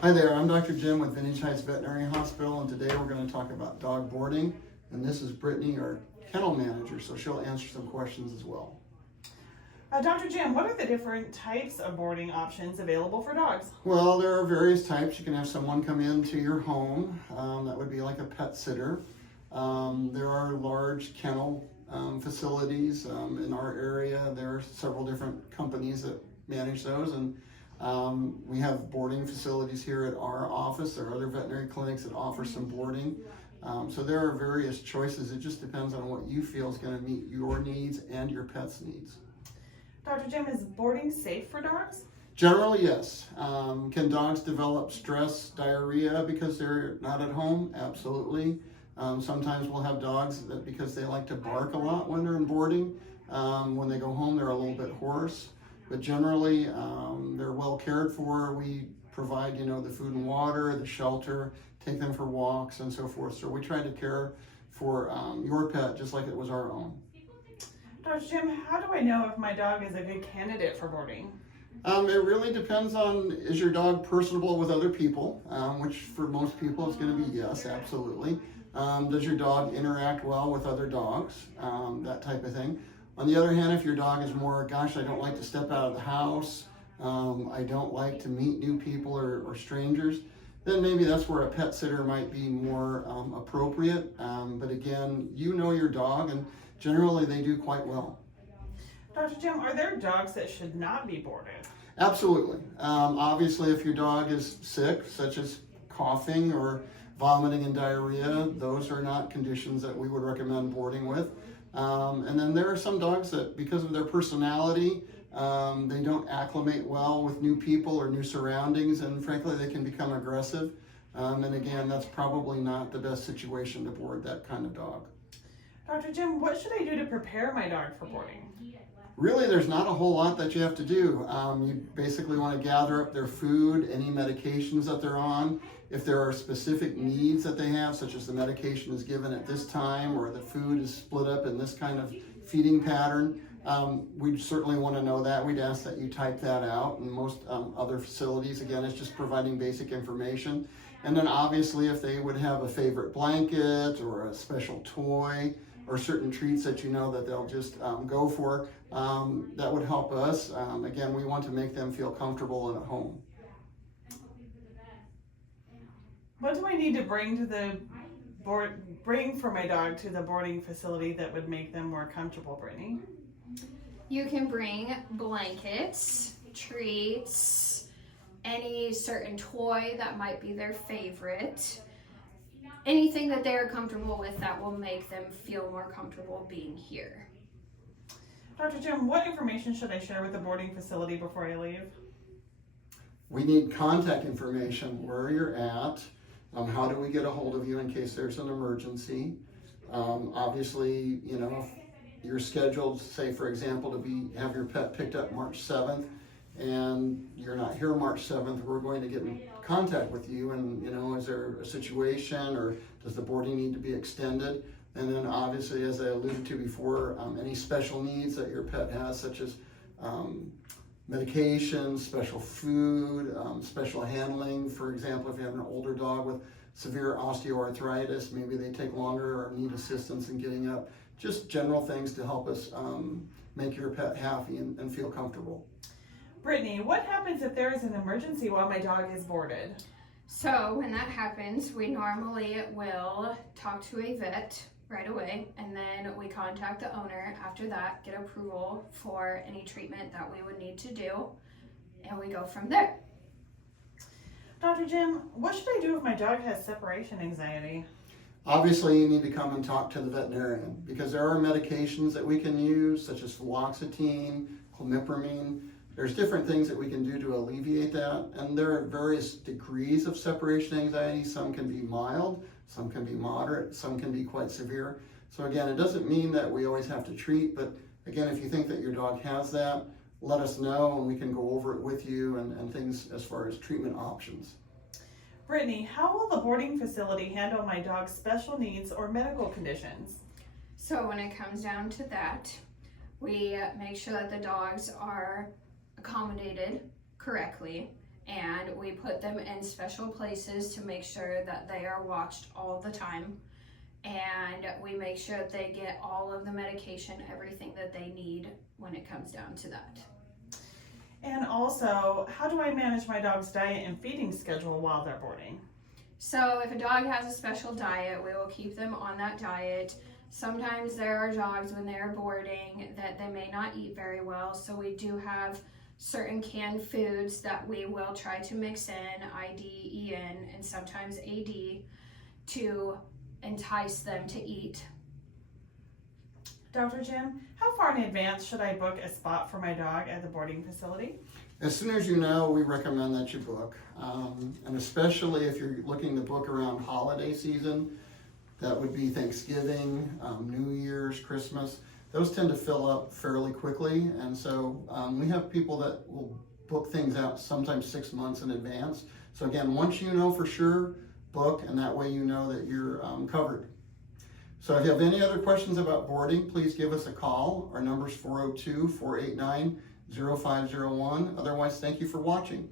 Hi there, I'm Dr. Jim with Vintage Heights Veterinary Hospital, and today we're going to talk about dog boarding. And this is Brittney, our kennel manager, so she'll answer some questions as well. Dr. Jim, what are the different types of boarding options available for dogs? Well, there are various types. You can have someone come into your home. That would be like a pet sitter. There are large kennel facilities in our area. There are several different companies that manage those, and we have boarding facilities here at our office. There are other veterinary clinics that offer some boarding. So there are various choices. It just depends on what you feel is going to meet your needs and your pet's needs. Dr. Jim, is boarding safe for dogs? Generally, yes. Can dogs develop stress, diarrhea because they're not at home? Absolutely. Sometimes we'll have dogs that because they like to bark a lot when they're in boarding. When they go home, they're a little bit hoarse. But generally, they're well cared for. We provide, the food and water, the shelter, take them for walks and so forth. So we try to care for your pet just like it was our own. Dr. Jim, how do I know if my dog is a good candidate for boarding? It really depends on, is your dog personable with other people, which for most people is going to be yes, absolutely. Does your dog interact well with other dogs, that type of thing. On the other hand, if your dog is more, gosh, I don't like to step out of the house, I don't like to meet new people or strangers, then maybe that's where a pet sitter might be more appropriate. But again, you know your dog, and generally they do quite well. Dr. Jim, are there dogs that should not be boarded? Absolutely. Obviously, if your dog is sick, such as coughing or vomiting and diarrhea, those are not conditions that we would recommend boarding with. And then there are some dogs that, because of their personality, they don't acclimate well with new people or new surroundings, and frankly, they can become aggressive. And again, that's probably not the best situation to board that kind of dog. Dr. Jim, what should I do to prepare my dog for boarding? Really, there's not a whole lot that you have to do. You basically want to gather up their food, any medications that they're on. If there are specific needs that they have, such as the medication is given at this time or the food is split up in this kind of feeding pattern, we'd certainly want to know that. We'd ask that you type that out. And most other facilities, again, it's just providing basic information. And then obviously if they would have a favorite blanket or a special toy, or certain treats that you know that they'll just go for, that would help us. Again, we want to make them feel comfortable and at home. What do I need to bring for my dog to the boarding facility that would make them more comfortable, Brittney? You can bring blankets, treats, any certain toy that might be their favorite. Anything that they are comfortable with that will make them feel more comfortable being here. Dr. Jim, what information should I share with the boarding facility before I leave? We need contact information, where you're at, how do we get a hold of you in case there's an emergency. Obviously, if you're scheduled, say for example, to have your pet picked up March 7th, and you're not here March 7th, we're going to get in contact with you and, is there a situation or does the boarding need to be extended? And then obviously, as I alluded to before, any special needs that your pet has, such as medication, special food, special handling. For example, if you have an older dog with severe osteoarthritis, maybe they take longer or need assistance in getting up. Just general things to help us make your pet happy and feel comfortable. Brittney, what happens if there is an emergency while my dog is boarded? So when that happens, we normally will talk to a vet right away, and then we contact the owner after that, get approval for any treatment that we would need to do, and we go from there. Dr. Jim, what should I do if my dog has separation anxiety? Obviously, you need to come and talk to the veterinarian because there are medications that we can use, such as fluoxetine, clomipramine. There's different things that we can do to alleviate that, and there are various degrees of separation anxiety. Some can be mild, some can be moderate, some can be quite severe. So again, it doesn't mean that we always have to treat, but again, if you think that your dog has that, let us know and we can go over it with you and things as far as treatment options. Brittney, how will the boarding facility handle my dog's special needs or medical conditions? So when it comes down to that, we make sure that the dogs are accommodated correctly and we put them in special places to make sure that they are watched all the time. And we make sure that they get all of the medication, everything that they need when it comes down to that. And also, how do I manage my dog's diet and feeding schedule while they're boarding? So if a dog has a special diet, we will keep them on that diet. Sometimes there are dogs when they're boarding that they may not eat very well, so we do have certain canned foods that we will try to mix in, ID, EN, and sometimes AD, to entice them to eat. Dr. Jim, how far in advance should I book a spot for my dog at the boarding facility? As soon as you know, we recommend that you book. And especially if you're looking to book around holiday season, that would be Thanksgiving, New Year's, Christmas. Those tend to fill up fairly quickly. And so we have people that will book things out sometimes 6 months in advance. So again, once you know for sure, book, and that way you know that you're covered. So if you have any other questions about boarding, please give us a call. Our number is 402-489-0501. Otherwise, thank you for watching.